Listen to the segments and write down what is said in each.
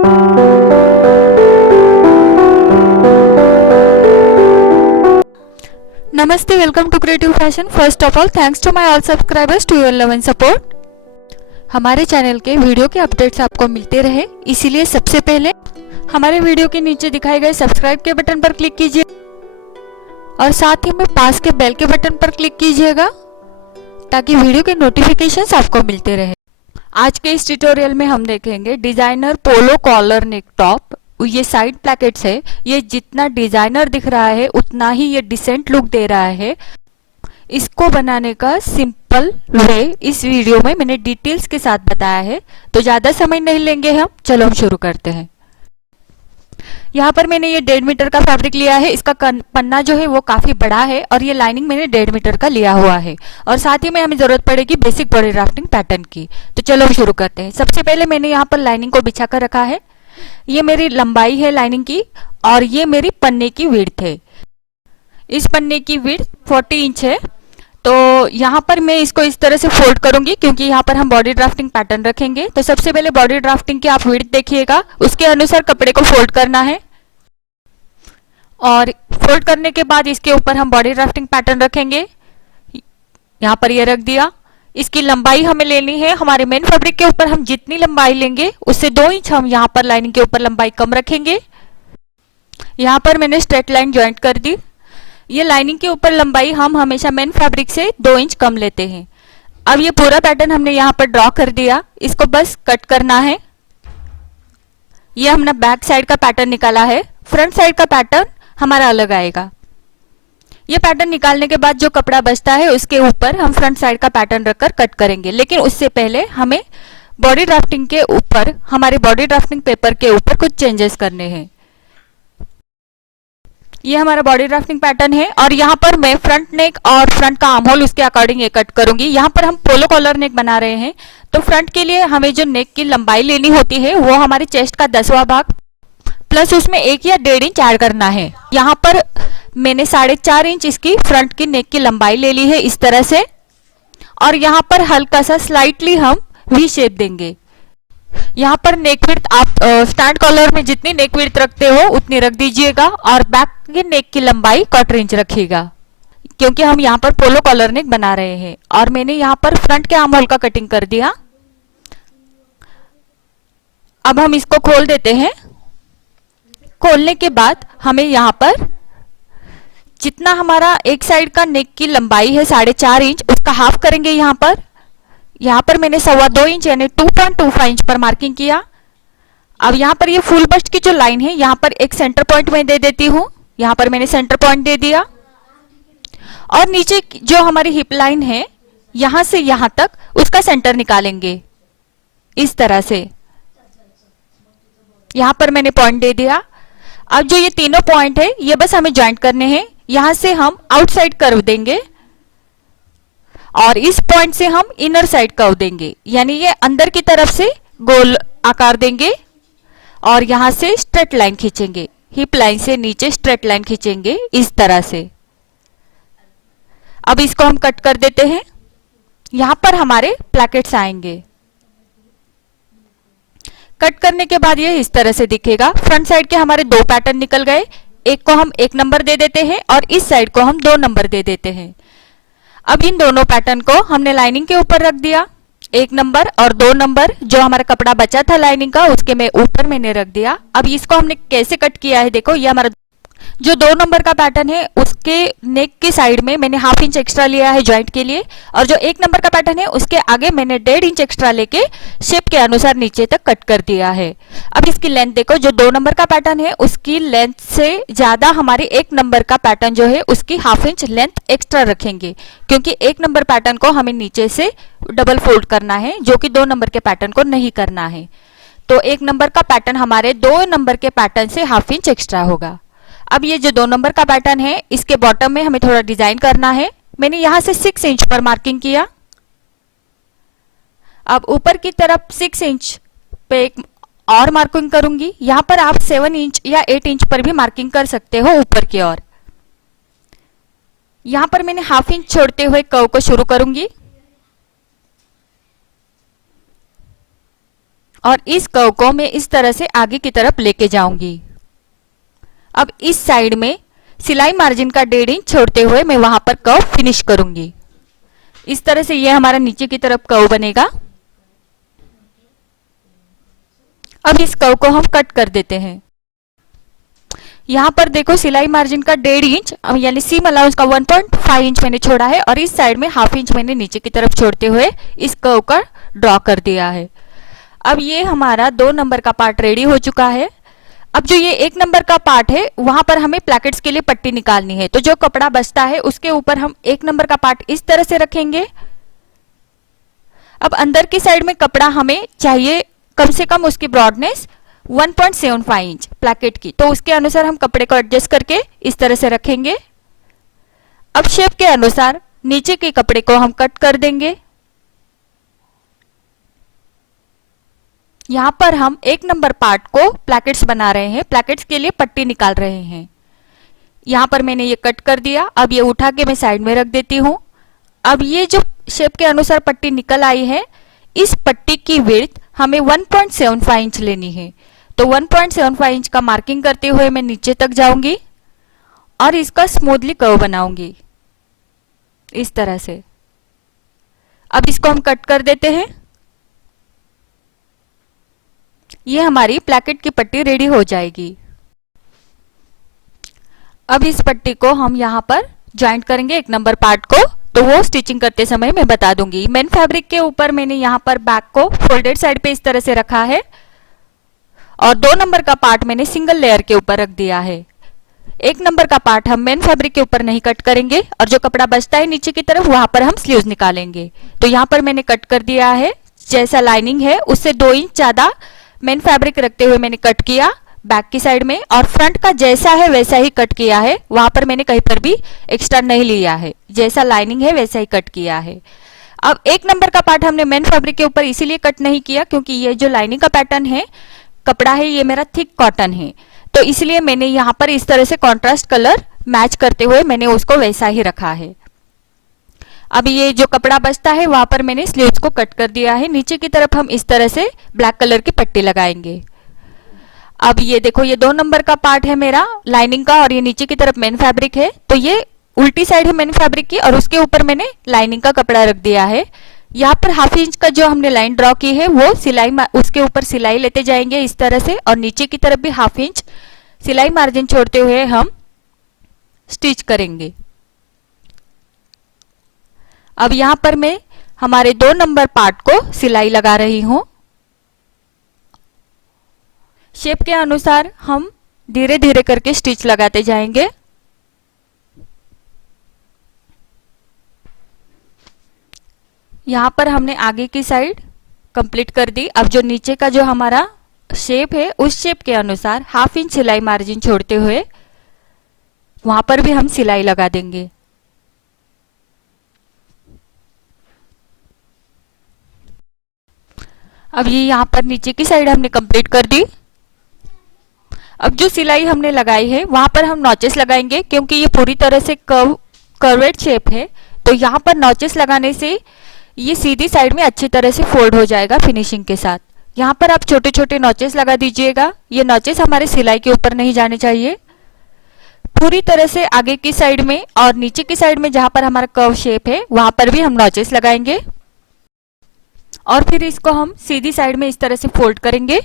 Namaste, welcome to Creative Fashion. First of all, thanks to my all subscribers to your love and support. हमारे channel के video के updates आपको मिलते रहे, इसीलिए सबसे पहले हमारे वीडियो के नीचे दिखाए गए सब्सक्राइब के बटन पर क्लिक कीजिए और साथ ही में पास के बेल के बटन पर क्लिक कीजिएगा ताकि वीडियो के नोटिफिकेशंस आपको मिलते रहे। आज के इस ट्यूटोरियल में हम देखेंगे डिजाइनर पोलो कॉलर नेक टॉप। ये साइड प्लैकेट्स है, ये जितना डिजाइनर दिख रहा है उतना ही ये डिसेंट लुक दे रहा है। इसको बनाने का सिंपल वे इस वीडियो में मैंने डिटेल्स के साथ बताया है, तो ज्यादा समय नहीं लेंगे हम, चलो हम शुरू करते हैं। यहाँ पर मैंने ये 1.5 मीटर का फैब्रिक लिया है। इसका पन्ना जो है वो काफी बड़ा है और ये लाइनिंग मैंने 1.5 मीटर का लिया हुआ है और साथ ही में हमें जरूरत पड़ेगी बेसिक बॉडी ड्राफ्टिंग पैटर्न की। तो चलो हम शुरू करते हैं। सबसे पहले मैंने यहाँ पर लाइनिंग को बिछा कर रखा है। ये मेरी लंबाई है लाइनिंग की और ये मेरी पन्ने की विड्थ है। इस पन्ने की विड्थ 40 इंच है। तो यहाँ पर मैं इसको इस तरह से फोल्ड करूंगी क्योंकि यहाँ पर हम बॉडी ड्राफ्टिंग पैटर्न रखेंगे। तो सबसे पहले बॉडी ड्राफ्टिंग की आप विड्थ देखिएगा, उसके अनुसार कपड़े को फोल्ड करना है और फोल्ड करने के बाद इसके ऊपर हम बॉडी ड्राफ्टिंग पैटर्न रखेंगे। यहाँ पर ये रख दिया। इसकी लंबाई हमें लेनी है, हमारे मेन फैब्रिक के ऊपर हम जितनी लंबाई लेंगे उससे 2 इंच हम यहाँ पर लाइनिंग के ऊपर लंबाई कम रखेंगे। यहाँ पर मैंने स्ट्रेट लाइन ज्वाइंट कर दी। ये लाइनिंग के ऊपर लंबाई हम हमेशा मेन फैब्रिक से 2 इंच कम लेते हैं। अब ये पूरा पैटर्न हमने यहाँ पर ड्रॉ कर दिया, इसको बस कट करना है। ये हमने बैक साइड का पैटर्न निकाला है, फ्रंट साइड का पैटर्न हमारा अलग आएगा। ये पैटर्न निकालने के बाद जो कपड़ा बचता है उसके ऊपर हम फ्रंट साइड का पैटर्न रखकर कट करेंगे, लेकिन उससे पहले हमें बॉडी ड्राफ्टिंग के ऊपर, हमारे बॉडी ड्राफ्टिंग पेपर के ऊपर कुछ चेंजेस करने हैं। ये हमारा बॉडी ड्राफ्टिंग पैटर्न है और यहाँ पर मैं फ्रंट नेक और फ्रंट का आर्म होल उसके अकॉर्डिंग ये कट करूंगी। यहाँ पर हम पोलो कॉलर नेक बना रहे हैं, तो फ्रंट के लिए हमें जो नेक की लंबाई लेनी होती है वो हमारे चेस्ट का 10वां भाग प्लस उसमें 1 या 1.5 इंच ऐड करना है। यहाँ पर मैंने 4.5 इंच इसकी फ्रंट की नेक की लंबाई ले ली है इस तरह से, और यहाँ पर हल्का सा स्लाइटली हम वी शेप देंगे। यहाँ पर नेक विड्थ आप स्टैंड कॉलर में जितनी नेक विड्थ रखते हो उतनी रख दीजिएगा और बैक की नेक की लंबाई 1/4 इंच रखिएगा क्योंकि हम यहाँ पर पोलो कॉलर नेक बना रहे हैं। और मैंने यहाँ पर फ्रंट के आर्म होल का कटिंग कर दिया। अब हम इसको खोल देते हैं। खोलने के बाद हमें यहाँ पर जितना हमारा एक साइड का नेक की लंबाई है 4.5 इंच, उसका हाफ करेंगे। यहाँ पर मैंने 2.25 इंच यानी 2.25 इंच पर मार्किंग किया। अब यहाँ पर ये फुल बस्ट की जो लाइन है यहाँ पर एक सेंटर पॉइंट में दे देती हूँ। यहाँ पर मैंने सेंटर पॉइंट दे दिया और नीचे जो हमारी हिप लाइन है यहाँ से यहाँ तक उसका सेंटर निकालेंगे इस तरह से। यहाँ पर मैंने पॉइंट दे दिया। अब जो ये तीनों पॉइंट है ये बस हमें ज्वाइंट करने हैं। यहां से हम आउटसाइड कर्व देंगे और इस पॉइंट से हम इनर साइड कर्व देंगे, यानी ये अंदर की तरफ से गोल आकार देंगे और यहां से स्ट्रेट लाइन खींचेंगे, हिप लाइन से नीचे स्ट्रेट लाइन खींचेंगे इस तरह से। अब इसको हम कट कर देते हैं। यहां पर हमारे प्लैकेट्स आएंगे। कट करने के बाद ये इस तरह से दिखेगा। फ्रंट साइड के हमारे 2 पैटर्न निकल गए, एक को हम 1 नंबर दे देते हैं और इस साइड को हम 2 नंबर दे देते हैं। अब इन दोनों पैटर्न को हमने लाइनिंग के ऊपर रख दिया। 1 नंबर और 2 नंबर जो हमारा कपड़ा बचा था लाइनिंग का उसके में ऊपर मैंने रख दिया। अब इसको हमने कैसे कट किया है देखो, ये हमारा जो 2 नंबर का पैटर्न है उसके नेक के साइड में मैंने 1/2 इंच एक्स्ट्रा लिया है ज्वाइंट के लिए, और जो 1 नंबर का पैटर्न है उसके आगे मैंने 1.5 इंच एक्स्ट्रा लेके शेप के अनुसार नीचे तक कट कर दिया है। अब इसकी लेंथ देखो, जो 2 नंबर का पैटर्न है उसकी लेंथ से ज्यादा हमारे 1 नंबर का पैटर्न जो है उसकी 1/2 इंच लेंथ एक्स्ट्रा रखेंगे क्योंकि 1 नंबर पैटर्न को हमें नीचे से डबल फोल्ड करना है जो कि 2 नंबर के पैटर्न को नहीं करना है। तो 1 नंबर का पैटर्न हमारे 2 नंबर के पैटर्न से 1/2 इंच एक्स्ट्रा होगा। अब ये जो 2 नंबर का पैटर्न है इसके बॉटम में हमें थोड़ा डिजाइन करना है। मैंने यहां से 6 इंच पर मार्किंग किया। अब ऊपर की तरफ 6 इंच पे एक और मार्किंग करूंगी। यहां पर आप 7 इंच या 8 इंच पर भी मार्किंग कर सकते हो ऊपर की ओर। यहां पर मैंने 1/2 इंच छोड़ते हुए कर्व को शुरू करूंगी और इस कर्व को मैं इस तरह से आगे की तरफ लेके जाऊंगी। अब इस साइड में सिलाई मार्जिन का 1.5 इंच छोड़ते हुए मैं वहां पर कर्व फिनिश करूंगी। इस तरह से ये हमारा नीचे की तरफ कर्व बनेगा। अब इस कर्व को हम कट कर देते हैं। यहाँ पर देखो सिलाई मार्जिन का 1.5 इंच यानी सीम अलाउंस का 1.5 इंच मैंने छोड़ा है और इस साइड में 1/2 इंच मैंने नीचे की तरफ छोड़ते हुए इस कर्व का ड्रॉ कर दिया है। अब ये हमारा 2 नंबर का पार्ट रेडी हो चुका है। अब जो ये 1 नंबर का पार्ट है वहां पर हमें प्लैकेट्स के लिए पट्टी निकालनी है। तो जो कपड़ा बचता है उसके ऊपर हम 1 नंबर का पार्ट इस तरह से रखेंगे। अब अंदर की साइड में कपड़ा हमें चाहिए कम से कम उसकी ब्रॉडनेस 1.75 इंच प्लैकेट की, तो उसके अनुसार हम कपड़े को एडजस्ट करके इस तरह से रखेंगे। अब शेप के अनुसार नीचे के कपड़े को हम कट कर देंगे। यहां पर हम 1 नंबर पार्ट को प्लैकेट्स बना रहे हैं, प्लैकेट्स के लिए पट्टी निकाल रहे हैं। यहां पर मैंने ये कट कर दिया। अब ये उठा के मैं साइड में रख देती हूं। अब ये जो शेप के अनुसार पट्टी निकल आई है, इस पट्टी की विड्थ हमें 1.75 इंच लेनी है। तो 1.75 इंच का मार्किंग करते हुए मैं नीचे तक जाऊंगी और इसका स्मूथली कर्व बनाऊंगी इस तरह से। अब इसको हम कट कर देते हैं। ये हमारी प्लैकेट की पट्टी रेडी हो जाएगी। अब इस पट्टी को हम यहाँ पर ज्वाइंट करेंगे 1 नंबर पार्ट को, तो वो स्टिचिंग करते समय मैं बता दूंगी। मेन फैब्रिक के ऊपर मैंने यहाँ पर बैक को फोल्डेड साइड पे इस तरह से रखा है और 2 नंबर का पार्ट मैंने सिंगल लेयर के ऊपर रख दिया है। 1 नंबर का पार्ट हम मेन फैब्रिक के ऊपर नहीं कट करेंगे और जो कपड़ा बचता है नीचे की तरफ वहां पर हम स्लीव्स निकालेंगे। तो यहाँ पर मैंने कट कर दिया है। जैसा लाइनिंग है उससे 2 इंच ज्यादा मेन फैब्रिक रखते हुए मैंने कट किया बैक की साइड में, और फ्रंट का जैसा है वैसा ही कट किया है। वहां पर मैंने कहीं पर भी एक्स्ट्रा नहीं लिया है, जैसा लाइनिंग है वैसा ही कट किया है। अब 1 नंबर का पार्ट हमने मेन फैब्रिक के ऊपर इसीलिए कट नहीं किया क्योंकि ये जो लाइनिंग का पैटर्न है कपड़ा है ये मेरा थिक कॉटन है, तो इसलिए मैंने यहाँ पर इस तरह से कॉन्ट्रास्ट कलर मैच करते हुए मैंने उसको वैसा ही रखा है। अब ये जो कपड़ा बचता है वहां पर मैंने स्लीव्स को कट कर दिया है। नीचे की तरफ हम इस तरह से ब्लैक कलर की पट्टी लगाएंगे। अब ये देखो ये 2 नंबर का पार्ट है मेरा लाइनिंग का और ये नीचे की तरफ मेन फैब्रिक है, तो ये उल्टी साइड है मेन फैब्रिक की और उसके ऊपर मैंने लाइनिंग का कपड़ा रख दिया है। यहाँ पर 1/2 इंच का जो हमने लाइन ड्रॉ की है वो सिलाई उसके ऊपर सिलाई लेते जाएंगे इस तरह से, और नीचे की तरफ भी 1/2 इंच सिलाई मार्जिन छोड़ते हुए हम स्टिच करेंगे। अब यहाँ पर मैं हमारे 2 नंबर पार्ट को सिलाई लगा रही हूं। शेप के अनुसार हम धीरे धीरे करके स्टिच लगाते जाएंगे। यहाँ पर हमने आगे की साइड कंप्लीट कर दी। अब जो नीचे का जो हमारा शेप है उस शेप के अनुसार 1/2 इंच सिलाई मार्जिन छोड़ते हुए वहां पर भी हम सिलाई लगा देंगे। अब ये यहाँ पर नीचे की साइड हमने कंप्लीट कर दी। अब जो सिलाई हमने लगाई है वहां पर हम नॉचेस लगाएंगे क्योंकि ये पूरी तरह से कर्वेड शेप है, तो यहाँ पर नॉचेस लगाने से ये सीधी साइड में अच्छी तरह से फोल्ड हो जाएगा फिनिशिंग के साथ। यहाँ पर आप छोटे छोटे नॉचेस लगा दीजिएगा। ये नॉचेस हमारे सिलाई के ऊपर नहीं जाने चाहिए, पूरी तरह से आगे की साइड में और नीचे की साइड में जहां पर हमारा कर्व शेप है वहां पर भी हम नॉचेस लगाएंगे और फिर इसको हम सीधी साइड में इस तरह से फोल्ड करेंगे।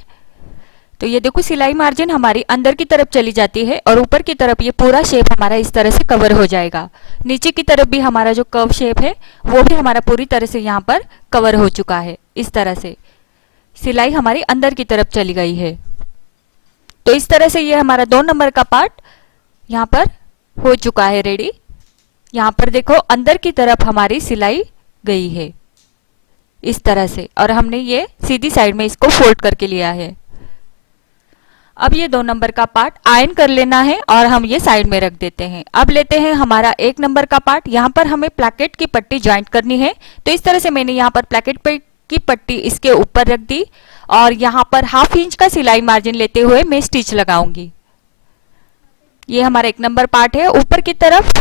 तो ये देखो सिलाई मार्जिन हमारी अंदर की तरफ चली जाती है और ऊपर की तरफ ये पूरा शेप हमारा इस तरह से कवर हो जाएगा। नीचे की तरफ भी हमारा जो कर्व शेप है वो भी हमारा पूरी तरह से यहाँ पर कवर हो चुका है। इस तरह से सिलाई हमारी अंदर की तरफ चली गई है। तो इस तरह से ये हमारा 2 नंबर का पार्ट यहाँ पर हो चुका है रेडी। यहाँ पर देखो अंदर की तरफ हमारी सिलाई गई है इस तरह से, और हमने ये सीधी साइड में इसको फोल्ड करके लिया है। अब ये 2 नंबर का पार्ट आयरन कर लेना है और हम ये साइड में रख देते हैं। अब लेते हैं हमारा 1 नंबर का पार्ट। यहाँ पर हमें प्लैकेट की पट्टी ज्वाइंट करनी है, तो इस तरह से मैंने यहाँ पर प्लैकेट की पट्टी इसके ऊपर रख दी और यहाँ पर 1/2 इंच का सिलाई मार्जिन लेते हुए मैं स्टिच लगाऊंगी। ये हमारा 1 नंबर पार्ट है। ऊपर की तरफ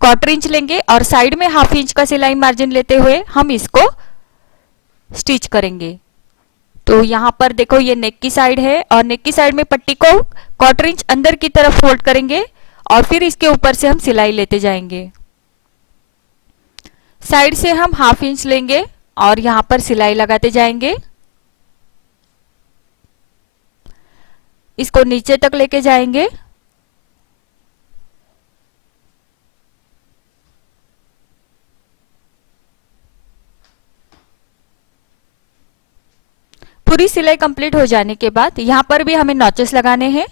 1/4 इंच लेंगे और साइड में 1/2 इंच का सिलाई मार्जिन लेते हुए हम इसको स्टिच करेंगे। तो यहाँ पर देखो ये नेक की साइड है और नेक की साइड में पट्टी को 1/4 इंच अंदर की तरफ फोल्ड करेंगे और फिर इसके ऊपर से हम सिलाई लेते जाएंगे। साइड से हम 1/2 इंच लेंगे और यहाँ पर सिलाई लगाते जाएंगे। इसको नीचे तक लेके जाएंगे। पूरी सिलाई कंप्लीट हो जाने के बाद यहाँ पर भी हमें नॉचेस लगाने हैं।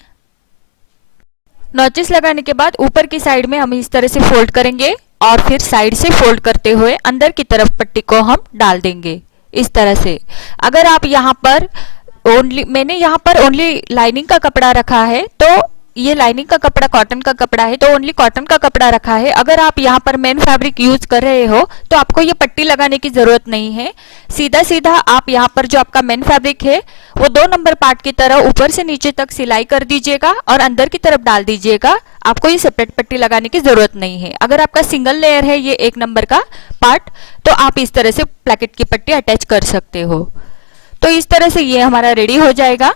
नॉचेस लगाने के बाद ऊपर की साइड में हम इस तरह से फोल्ड करेंगे और फिर साइड से फोल्ड करते हुए अंदर की तरफ पट्टी को हम डाल देंगे इस तरह से। अगर आप यहाँ पर मैंने यहाँ पर ओनली लाइनिंग का कपड़ा रखा है, तो ये लाइनिंग का कपड़ा कॉटन का कपड़ा है, तो ओनली कॉटन का कपड़ा रखा है। अगर आप यहाँ पर मेन फैब्रिक यूज कर रहे हो तो आपको ये पट्टी लगाने की जरूरत नहीं है। सीधा सीधा आप यहाँ पर जो आपका मेन फैब्रिक है वो 2 नंबर पार्ट की तरह ऊपर से नीचे तक सिलाई कर दीजिएगा और अंदर की तरफ डाल दीजिएगा। आपको ये सेपरेट पट्टी लगाने की जरूरत नहीं है। अगर आपका सिंगल लेयर है ये 1 नंबर का पार्ट, तो आप इस तरह से प्लैकेट की पट्टी अटैच कर सकते हो। तो इस तरह से ये हमारा रेडी हो जाएगा।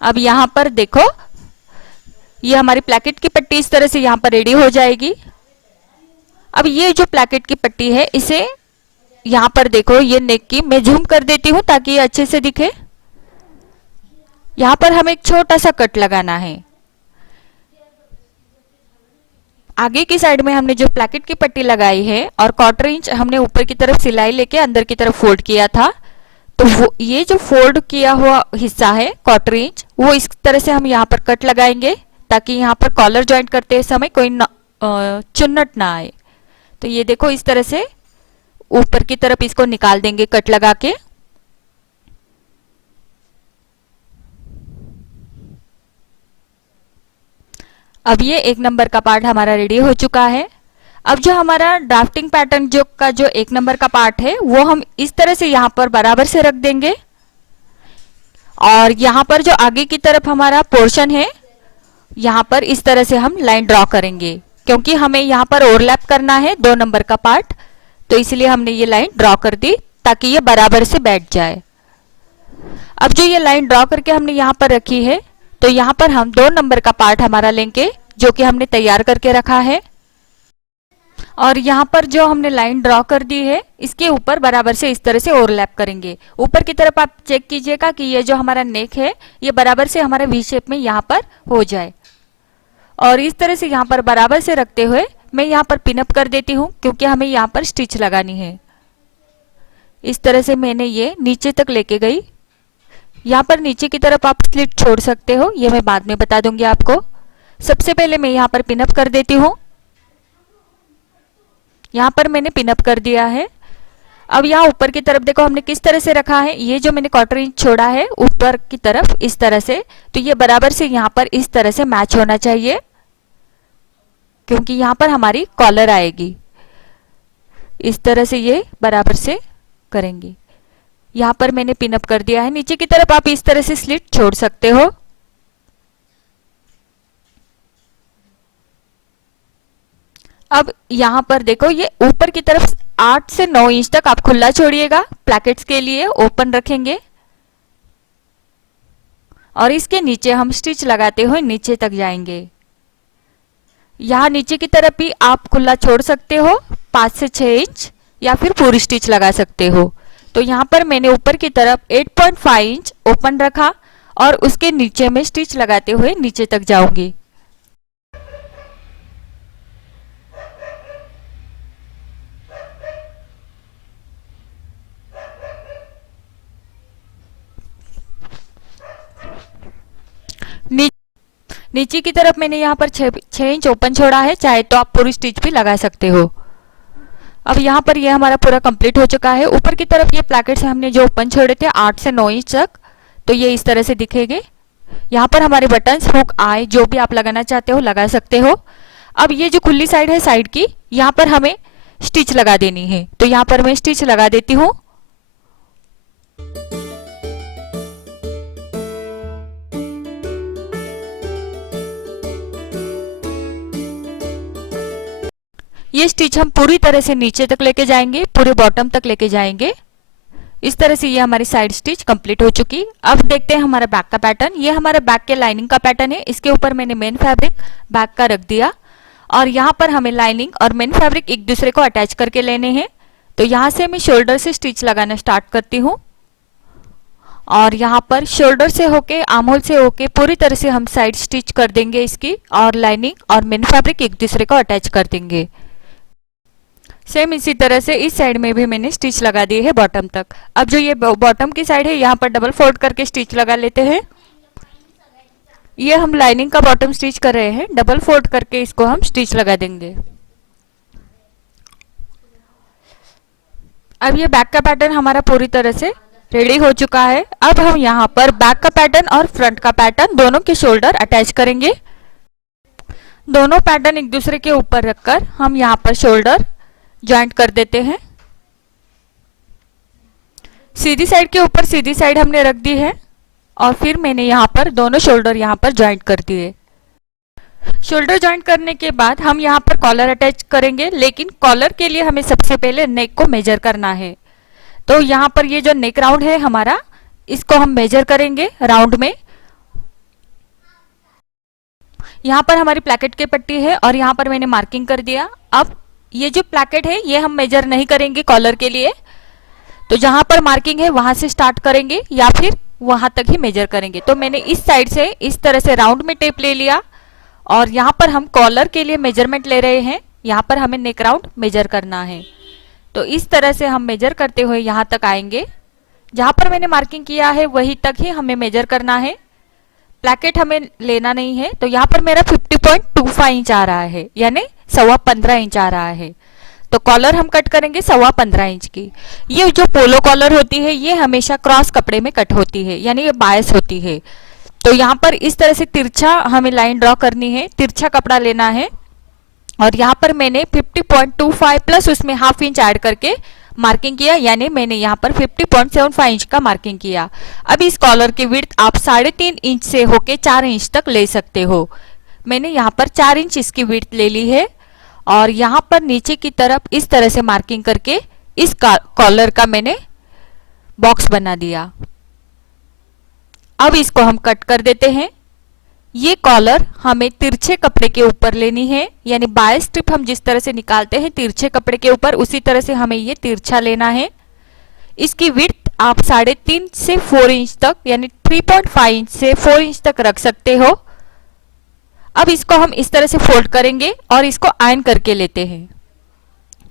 अब यहाँ पर देखो ये हमारी प्लैकेट की पट्टी इस तरह से यहाँ पर रेडी हो जाएगी। अब ये जो प्लैकेट की पट्टी है इसे यहाँ पर देखो ये नेक की मैं जूम कर देती हूँ ताकि ये अच्छे से दिखे। यहाँ पर हमें एक छोटा सा कट लगाना है। आगे की साइड में हमने जो प्लैकेट की पट्टी लगाई है और 1/4 इंच हमने ऊपर की तरफ सिलाई लेके अंदर की तरफ फोल्ड किया था, तो वो ये जो फोल्ड किया हुआ हिस्सा है 1/4 इंच वो इस तरह से हम यहाँ पर कट लगाएंगे ताकि यहाँ पर कॉलर ज्वाइंट करते समय कोई चुन्नट ना आए। तो ये देखो इस तरह से ऊपर की तरफ इसको निकाल देंगे कट लगा के। अब ये 1 नंबर का पार्ट हमारा रेडी हो चुका है। अब जो हमारा ड्राफ्टिंग पैटर्न जो 1 नंबर का पार्ट है वो हम इस तरह से यहाँ पर बराबर से रख देंगे और यहाँ पर जो आगे की तरफ हमारा पोर्शन है यहाँ पर इस तरह से हम लाइन ड्रॉ करेंगे, क्योंकि हमें यहाँ पर ओवरलैप करना है 2 नंबर का पार्ट, तो इसलिए हमने ये लाइन ड्रॉ कर दी ताकि ये बराबर से बैठ जाए। अब जो ये लाइन ड्रॉ करके हमने यहाँ पर रखी है, तो यहाँ पर हम 2 नंबर का पार्ट हमारा लेंगे जो कि हमने तैयार करके रखा है और यहाँ पर जो हमने लाइन ड्रॉ कर दी है इसके ऊपर बराबर से इस तरह से ओवरलैप करेंगे। ऊपर की तरफ आप चेक कीजिएगा कि ये जो हमारा नेक है ये बराबर से हमारे वी शेप में यहाँ पर हो जाए और इस तरह से यहाँ पर बराबर से रखते हुए मैं यहाँ पर पिनअप कर देती हूँ क्योंकि हमें यहाँ पर स्टिच लगानी है। इस तरह से मैंने ये नीचे तक लेके गई। यहाँ पर नीचे की तरफ आप स्लिट छोड़ सकते हो, ये मैं बाद में बता दूंगी आपको। सबसे पहले मैं यहाँ पर पिनअप कर देती हूँ। यहाँ पर मैंने पिनअप कर दिया है। अब यहाँ ऊपर की तरफ देखो हमने किस तरह से रखा है, ये जो मैंने 1/4 इंच छोड़ा है ऊपर की तरफ इस तरह से, तो ये बराबर से यहाँ पर इस तरह से मैच होना चाहिए क्योंकि यहाँ पर हमारी कॉलर आएगी। इस तरह से ये बराबर से करेंगे। यहाँ पर मैंने पिनअप कर दिया है। नीचे की तरफ आप इस तरह से स्लिट छोड़ सकते हो। अब यहाँ पर देखो ये ऊपर की तरफ 8 से 9 इंच तक आप खुला छोड़िएगा, प्लैकेट्स के लिए ओपन रखेंगे और इसके नीचे हम स्टिच लगाते हुए नीचे तक जाएंगे। यहाँ नीचे की तरफ भी आप खुला छोड़ सकते हो 5 से 6 इंच या फिर पूरी स्टिच लगा सकते हो। तो यहाँ पर मैंने ऊपर की तरफ 8.5 इंच ओपन रखा और उसके नीचे में स्टिच लगाते हुए नीचे तक जाऊंगी। नीचे की तरफ मैंने यहाँ पर 6 इंच ओपन छोड़ा है, चाहे तो आप पूरी स्टिच भी लगा सकते हो। अब यहाँ पर ये हमारा पूरा कंप्लीट हो चुका है। ऊपर की तरफ ये प्लैकेट से हमने जो ओपन छोड़े थे 8 से 9 इंच तक, तो ये इस तरह से दिखेंगे। यहाँ पर हमारे बटन्स, हुक, आई जो भी आप लगाना चाहते हो लगा सकते हो। अब ये जो खुली साइड है साइड की, यहाँ पर हमें स्टिच लगा देनी है, तो यहाँ पर मैं स्टिच लगा देती हूँ। ये स्टिच हम पूरी तरह से नीचे तक लेके जाएंगे, पूरे बॉटम तक लेके जाएंगे। इस तरह से ये हमारी साइड स्टिच कंप्लीट हो चुकी। अब देखते हैं हमारा बैक का पैटर्न। ये हमारे बैक के लाइनिंग का पैटर्न है। इसके ऊपर मैंने मेन फैब्रिक बैक का रख दिया और यहाँ पर हमें लाइनिंग और मेन फैब्रिक एक दूसरे को अटैच करके लेने हैं। तो यहाँ से मैं शोल्डर से स्टिच लगाना स्टार्ट करती हूँ और यहाँ पर शोल्डर से होके आर्म होल से होके पूरी तरह से हम साइड स्टिच कर देंगे इसकी और लाइनिंग और मेन फैब्रिक एक दूसरे को अटैच कर देंगे। सेम इसी तरह से इस साइड में भी मैंने स्टिच लगा दी है बॉटम तक। अब जो ये बॉटम की साइड है यहाँ पर डबल फोल्ड करके स्टिच लगा लेते हैं। ये हम लाइनिंग का बॉटम स्टिच कर रहे हैं, डबल फोल्ड करके इसको हम स्टिच लगा देंगे। अब ये बैक का पैटर्न हमारा पूरी तरह से रेडी हो चुका है। अब हम यहाँ पर बैक का पैटर्न और फ्रंट का पैटर्न दोनों के शोल्डर अटैच करेंगे। दोनों पैटर्न एक दूसरे के ऊपर रखकर हम यहाँ पर शोल्डर जॉइंट कर देते हैं। सीधी साइड के ऊपर सीधी साइड हमने रख दी है और फिर मैंने यहाँ पर दोनों शोल्डर यहाँ पर जॉइंट कर दिए। शोल्डर जॉइंट करने के बाद हम यहाँ पर कॉलर अटैच करेंगे, लेकिन कॉलर के लिए हमें सबसे पहले नेक को मेजर करना है। तो यहाँ पर ये जो नेक राउंड है हमारा, इसको हम मेजर करेंगे राउंड में। यहाँ पर हमारी प्लैकेट की पट्टी है और यहाँ पर मैंने मार्किंग कर दिया। अब ये जो प्लैकेट है ये हम मेजर नहीं करेंगे कॉलर के लिए, तो जहां पर मार्किंग है वहां से स्टार्ट करेंगे या फिर वहां तक ही मेजर करेंगे। तो मैंने इस साइड से इस तरह से राउंड में टेप ले लिया और यहाँ पर हम कॉलर के लिए मेजरमेंट ले रहे हैं। यहाँ पर हमें नेक राउंड मेजर करना है, तो इस तरह से हम मेजर करते हुए यहाँ तक आएंगे। जहां पर मैंने मार्किंग किया है वहीं तक ही हमें मेजर करना है, प्लैकेट हमें लेना नहीं है। तो यहाँ पर मेरा 50.25 इंच आ रहा है, यानी 15.25 इंच आ रहा है। तो कॉलर हम कट करेंगे 15.25 इंच की। ये जो पोलो कॉलर होती है ये हमेशा क्रॉस कपड़े में कट होती है, यानी ये बायस होती है। तो यहाँ पर इस तरह से तिरछा हमें लाइन ड्रॉ करनी है, तिरछा कपड़ा लेना है और यहाँ पर मैंने 50.25 प्लस उसमें हाफ इंच ऐड करके मार्किंग किया, यानी मैंने यहाँ पर 50.75 इंच का मार्किंग किया। अब इस कॉलर की विड्थ आप 3.5 इंच से होके 4 इंच तक ले सकते हो। मैंने यहाँ पर 4 इंच इसकी विड्थ ले ली है और यहाँ पर नीचे की तरफ इस तरह से मार्किंग करके इस कॉलर का मैंने बॉक्स बना दिया। अब इसको हम कट कर देते हैं। ये कॉलर हमें तिरछे कपड़े के ऊपर लेनी है, यानी बाय स्ट्रिप हम जिस तरह से निकालते हैं तिरछे कपड़े के ऊपर, उसी तरह से हमें ये तिरछा लेना है। इसकी विड्थ आप 3.5 से 4 इंच तक, यानी 3.5 इंच से 4 इंच तक रख सकते हो। अब इसको हम इस तरह से फोल्ड करेंगे और इसको आयन करके लेते हैं।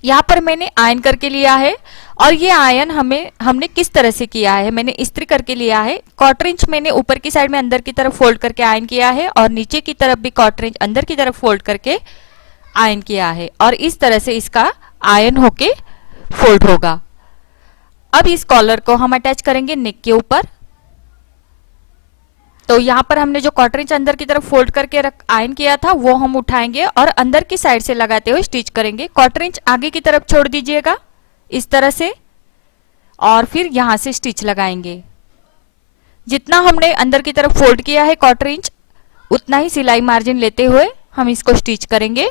यहाँ पर मैंने आयन करके लिया है और ये आयन हमने किस तरह से किया है, मैंने इस्त्री करके लिया है। 1/4 इंच मैंने ऊपर की साइड में अंदर की तरफ फोल्ड करके आयन किया है और नीचे की तरफ भी 1/4 इंच अंदर की तरफ फोल्ड करके आयन किया है और इस तरह से इसका आयन होके फोल्ड होगा। अब इस कॉलर को हम अटैच करेंगे नेक के ऊपर। तो यहाँ पर हमने जो 1/4 इंच अंदर की तरफ फोल्ड करके आयन किया था वो हम उठाएंगे और अंदर की साइड से लगाते हुए स्टिच करेंगे। 1/4 इंच आगे की तरफ छोड़ दीजिएगा इस तरह से और फिर यहाँ से स्टिच लगाएंगे। जितना हमने अंदर की तरफ फोल्ड किया है 1/4 इंच, उतना ही सिलाई मार्जिन लेते हुए हम इसको स्टिच करेंगे।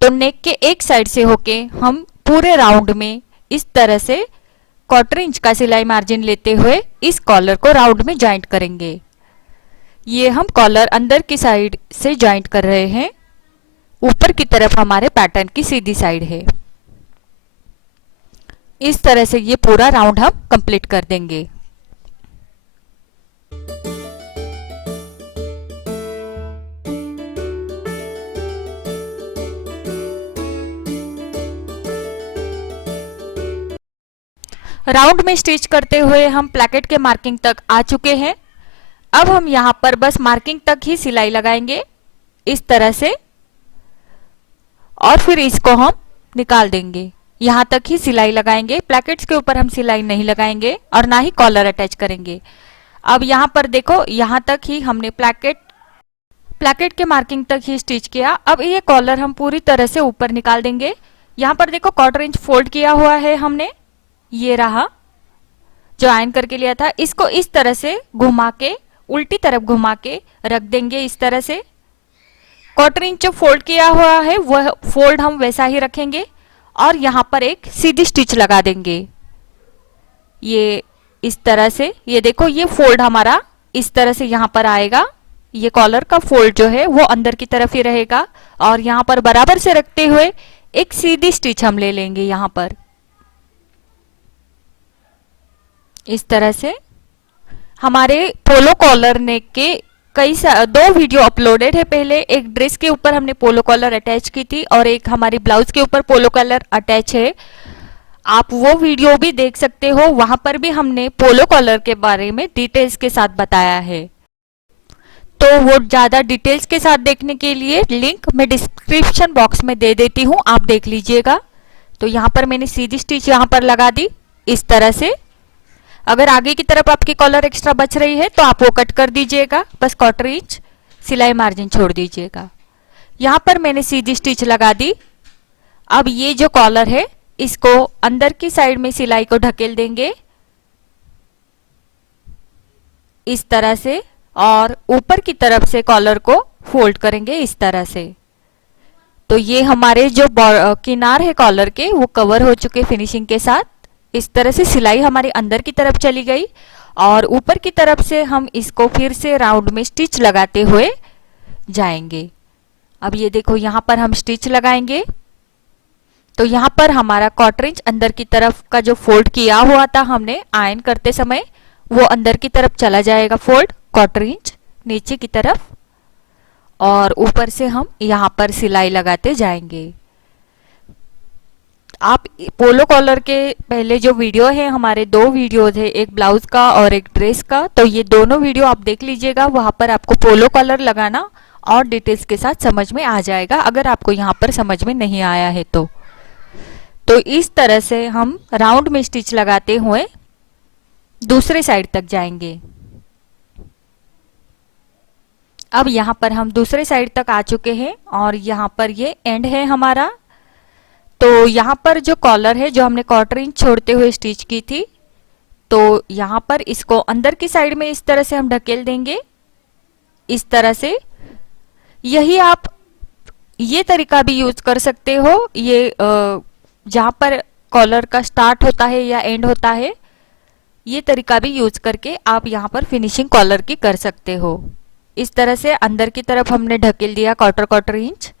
तो नेक के एक साइड से होके हम पूरे राउंड में इस तरह से 1/4 इंच का सिलाई मार्जिन लेते हुए इस कॉलर को राउंड में जॉइंट करेंगे। ये हम कॉलर अंदर की साइड से जॉइंट कर रहे हैं, ऊपर की तरफ हमारे पैटर्न की सीधी साइड है। इस तरह से ये पूरा राउंड हम कंप्लीट कर देंगे। राउंड में स्टिच करते हुए हम प्लैकेट के मार्किंग तक आ चुके हैं। अब हम यहाँ पर बस मार्किंग तक ही सिलाई लगाएंगे इस तरह से और फिर इसको हम निकाल देंगे। यहाँ तक ही सिलाई लगाएंगे, प्लैकेट्स के ऊपर हम सिलाई नहीं लगाएंगे और ना ही कॉलर अटैच करेंगे। अब यहाँ पर देखो, यहाँ तक ही हमने प्लैकेट के मार्किंग तक ही स्टिच किया। अब ये कॉलर हम पूरी तरह से ऊपर निकाल देंगे। यहाँ पर देखो 1/4 इंच फोल्ड किया हुआ है हमने, ये रहा जो आयन करके लिया था। इसको इस तरह से घुमा के उल्टी तरफ घुमा के रख देंगे इस तरह से। 1/4 इंच जो फोल्ड किया हुआ है वह फोल्ड हम वैसा ही रखेंगे और यहाँ पर एक सीधी स्टिच लगा देंगे। ये इस तरह से, ये देखो ये फोल्ड हमारा इस तरह से यहाँ पर आएगा। ये कॉलर का फोल्ड जो है वो अंदर की तरफ ही रहेगा और यहाँ पर बराबर से रखते हुए एक सीधी स्टिच हम ले लेंगे यहाँ पर इस तरह से। हमारे पोलो कॉलर नेक के दो वीडियो अपलोडेड है पहले। एक ड्रेस के ऊपर हमने पोलो कॉलर अटैच की थी और एक हमारी ब्लाउज के ऊपर पोलो कॉलर अटैच है। आप वो वीडियो भी देख सकते हो, वहां पर भी हमने पोलो कॉलर के बारे में डिटेल्स के साथ बताया है। तो वो ज्यादा डिटेल्स के साथ देखने के लिए लिंक मैं डिस्क्रिप्शन बॉक्स में दे देती हूँ, आप देख लीजिएगा। तो यहाँ पर मैंने सीधी स्टिच यहाँ पर लगा दी इस तरह से। अगर आगे की तरफ आपकी कॉलर एक्स्ट्रा बच रही है तो आप वो कट कर दीजिएगा, बस 1/4 इंच सिलाई मार्जिन छोड़ दीजिएगा। यहाँ पर मैंने सीधी स्टिच लगा दी। अब ये जो कॉलर है इसको अंदर की साइड में सिलाई को ढकेल देंगे इस तरह से और ऊपर की तरफ से कॉलर को फोल्ड करेंगे इस तरह से। तो ये हमारे जो किनार है कॉलर के वो कवर हो चुके फिनिशिंग के साथ। इस तरह से सिलाई हमारी अंदर की तरफ चली गई और ऊपर की तरफ से हम इसको फिर से राउंड में स्टिच लगाते हुए जाएंगे। अब ये देखो यहाँ पर हम स्टिच लगाएंगे तो यहाँ पर हमारा 1/4 इंच अंदर की तरफ का जो फोल्ड किया हुआ था हमने आयरन करते समय, वो अंदर की तरफ चला जाएगा फोल्ड 1/4 इंच नीचे की तरफ और ऊपर से हम यहाँ पर सिलाई लगाते जाएंगे। आप पोलो कॉलर के पहले जो वीडियो है, हमारे 2 वीडियोज है, एक ब्लाउज का और एक ड्रेस का, तो ये दोनों वीडियो आप देख लीजिएगा। वहां पर आपको पोलो कॉलर लगाना और डिटेल्स के साथ समझ में आ जाएगा, अगर आपको यहाँ पर समझ में नहीं आया है तो इस तरह से हम राउंड में स्टिच लगाते हुए दूसरे साइड तक जाएंगे। अब यहाँ पर हम दूसरे साइड तक आ चुके हैं और यहाँ पर ये एंड है हमारा। तो यहाँ पर जो कॉलर है जो हमने 1/4 इंच छोड़ते हुए स्टिच की थी, तो यहाँ पर इसको अंदर की साइड में इस तरह से हम ढकेल देंगे इस तरह से। यही आप ये तरीका भी यूज कर सकते हो, ये जहाँ पर कॉलर का स्टार्ट होता है या एंड होता है, ये तरीका भी यूज करके आप यहाँ पर फिनिशिंग कॉलर की कर सकते हो। इस तरह से अंदर की तरफ हमने ढकेल दिया 1/4 इंच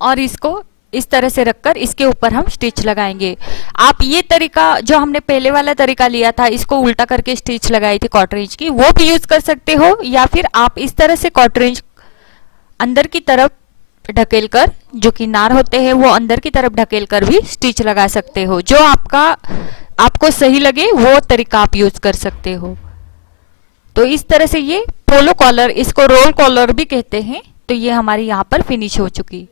और इसको इस तरह से रखकर इसके ऊपर हम स्टिच लगाएंगे। आप ये तरीका जो हमने पहले वाला तरीका लिया था, इसको उल्टा करके स्टिच लगाई थी 1/4 इंच की, वो भी यूज कर सकते हो, या फिर आप इस तरह से 1/4 इंच अंदर की तरफ ढकेल कर, जो किनार होते हैं वो अंदर की तरफ ढकेल कर भी स्टिच लगा सकते हो। जो आपको सही लगे वो तरीका आप यूज कर सकते हो। तो इस तरह से ये पोलो कॉलर, इसको रोल कॉलर भी कहते हैं, तो ये हमारी यहाँ पर फिनिश हो चुकी।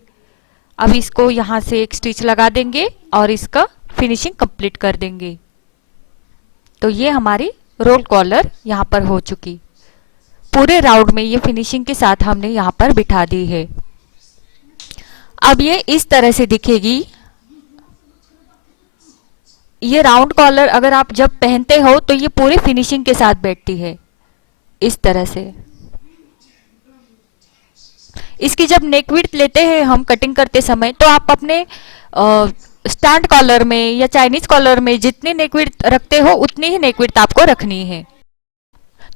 अब इसको यहाँ से एक स्टिच लगा देंगे और इसका फिनिशिंग कंप्लीट कर देंगे। तो ये हमारी रोल कॉलर यहाँ पर हो चुकी। पूरे राउंड में ये फिनिशिंग के साथ हमने यहाँ पर बिठा दी है। अब ये इस तरह से दिखेगी। ये राउंड कॉलर अगर आप जब पहनते हो तो ये पूरी फिनिशिंग के साथ बैठती है इस तरह से। इसकी जब नेक विड्थ लेते हैं हम कटिंग करते समय, तो आप अपने स्टैंड कॉलर में या चाइनीज कॉलर में जितनी नेक विड्थ रखते हो उतनी ही नेक विड्थ आपको रखनी है।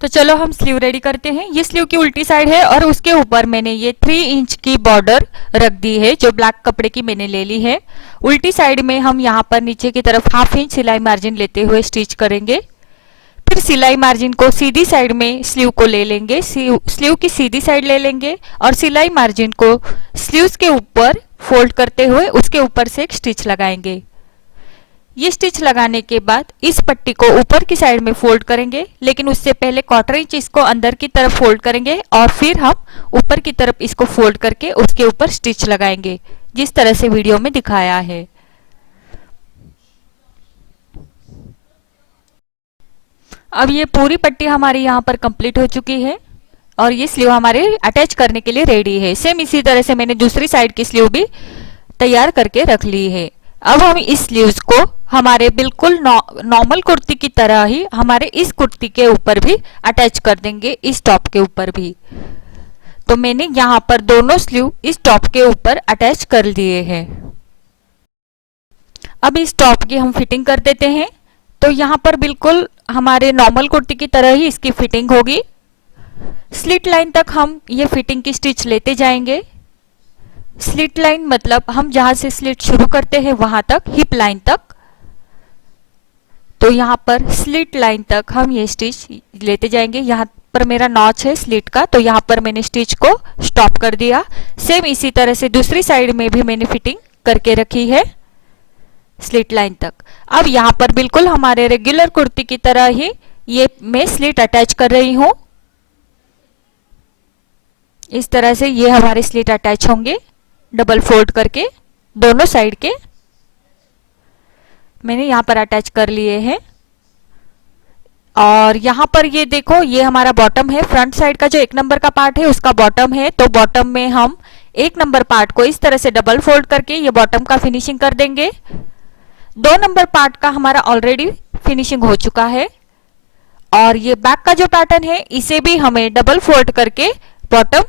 तो चलो हम स्लीव रेडी करते हैं। ये स्लीव की उल्टी साइड है और उसके ऊपर मैंने ये 3 इंच की बॉर्डर रख दी है, जो ब्लैक कपड़े की मैंने ले ली है। उल्टी साइड में हम यहाँ पर नीचे की तरफ 1/2 इंच सिलाई मार्जिन लेते हुए स्टिच करेंगे। फिर सिलाई मार्जिन को सीधी साइड में स्लीव को ले लेंगे, स्लीव की सीधी साइड ले लेंगे और सिलाई मार्जिन को स्लीव्स के ऊपर फोल्ड करते हुए उसके ऊपर से एक स्टिच लगाएंगे। ये स्टिच लगाने के बाद इस पट्टी को ऊपर की साइड में फोल्ड करेंगे, लेकिन उससे पहले 1/4 इंच इसको अंदर की तरफ फोल्ड करेंगे और फिर हम ऊपर की तरफ इसको फोल्ड करके उसके ऊपर स्टिच लगाएंगे, जिस तरह से वीडियो में दिखाया है। अब ये पूरी पट्टी हमारी यहाँ पर कंप्लीट हो चुकी है और ये स्लीव हमारे अटैच करने के लिए रेडी है। सेम इसी तरह से मैंने दूसरी साइड की स्लीव भी तैयार करके रख ली है। अब हम इस स्लीव्स को हमारे बिल्कुल नॉर्मल कुर्ती की तरह ही हमारे इस कुर्ती के ऊपर भी अटैच कर देंगे, इस टॉप के ऊपर भी। तो मैंने यहाँ पर दोनों स्लीव इस टॉप के ऊपर अटैच कर दिए हैं। अब इस टॉप की हम फिटिंग कर देते हैं। तो यहाँ पर बिल्कुल हमारे नॉर्मल कुर्ती की तरह ही इसकी फिटिंग होगी। स्लिट लाइन तक हम ये फिटिंग की स्टिच लेते जाएंगे। स्लिट लाइन मतलब हम जहां से स्लिट शुरू करते हैं वहां तक, हिप लाइन तक। तो यहाँ पर स्लिट लाइन तक हम ये स्टिच लेते जाएंगे। यहाँ पर मेरा नॉच है स्लिट का, तो यहाँ पर मैंने स्टिच को स्टॉप कर दिया। सेम इसी तरह से दूसरी साइड में भी मैंने फिटिंग करके रखी है स्लिट लाइन तक। अब यहाँ पर बिल्कुल हमारे रेगुलर कुर्ती की तरह ही ये मैं स्लिट अटैच कर रही हूँ। इस तरह से ये हमारे स्लिट अटैच होंगे डबल फोल्ड करके। दोनों साइड के मैंने यहाँ पर अटैच कर लिए हैं। और यहाँ पर ये देखो, ये हमारा बॉटम है। फ्रंट साइड का जो 1 नंबर का पार्ट है उसका बॉटम है, तो बॉटम में हम 1 नंबर पार्ट को इस तरह से डबल फोल्ड करके ये बॉटम का फिनिशिंग कर देंगे। 2 नंबर पार्ट का हमारा ऑलरेडी फिनिशिंग हो चुका है। और ये बैक का जो पैटर्न है इसे भी हमें डबल फोल्ड करके बॉटम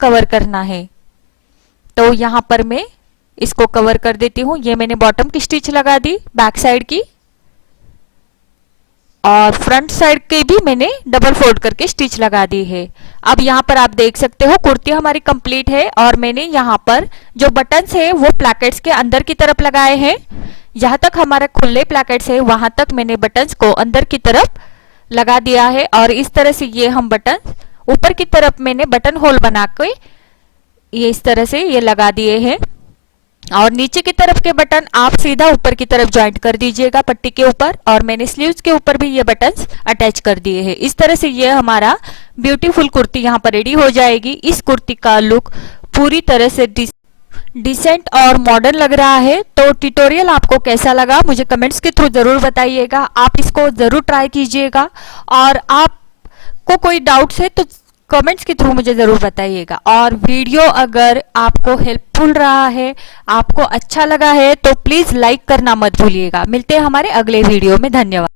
कवर करना है। तो यहाँ पर मैं इसको कवर कर देती हूँ। ये मैंने बॉटम की स्टिच लगा दी बैक साइड की, और फ्रंट साइड के भी मैंने डबल फोल्ड करके स्टिच लगा दी है। अब यहाँ पर आप देख सकते हो कुर्ती हमारी कंप्लीट है। और मैंने यहाँ पर जो बटन्स है वो प्लैकेट्स के अंदर की तरफ लगाए हैं। जहाँ तक हमारे खुले प्लैकेट्स है वहां तक मैंने बटन्स को अंदर की तरफ लगा दिया है। और इस तरह से ये हम बटन ऊपर की तरफ मैंने बटन होल बना के ये इस तरह से ये लगा दिए हैं। और नीचे की तरफ के बटन आप सीधा ऊपर की तरफ ज्वाइंट कर दीजिएगा पट्टी के ऊपर। और मैंने स्लीव्स के ऊपर भी ये बटन्स अटैच कर दिए हैं। इस तरह से ये हमारा ब्यूटीफुल कुर्ती यहाँ पर रेडी हो जाएगी। इस कुर्ती का लुक पूरी तरह से डिसेंट और मॉडर्न लग रहा है। तो ट्यूटोरियल आपको कैसा लगा मुझे कमेंट्स के थ्रू जरूर बताइएगा। आप इसको जरूर ट्राई कीजिएगा, और आपको कोई डाउट्स है तो कमेंट्स के थ्रू मुझे ज़रूर बताइएगा। और वीडियो अगर आपको हेल्पफुल रहा है, आपको अच्छा लगा है, तो प्लीज़ लाइक करना मत भूलिएगा। मिलते हैं हमारे अगले वीडियो में। धन्यवाद।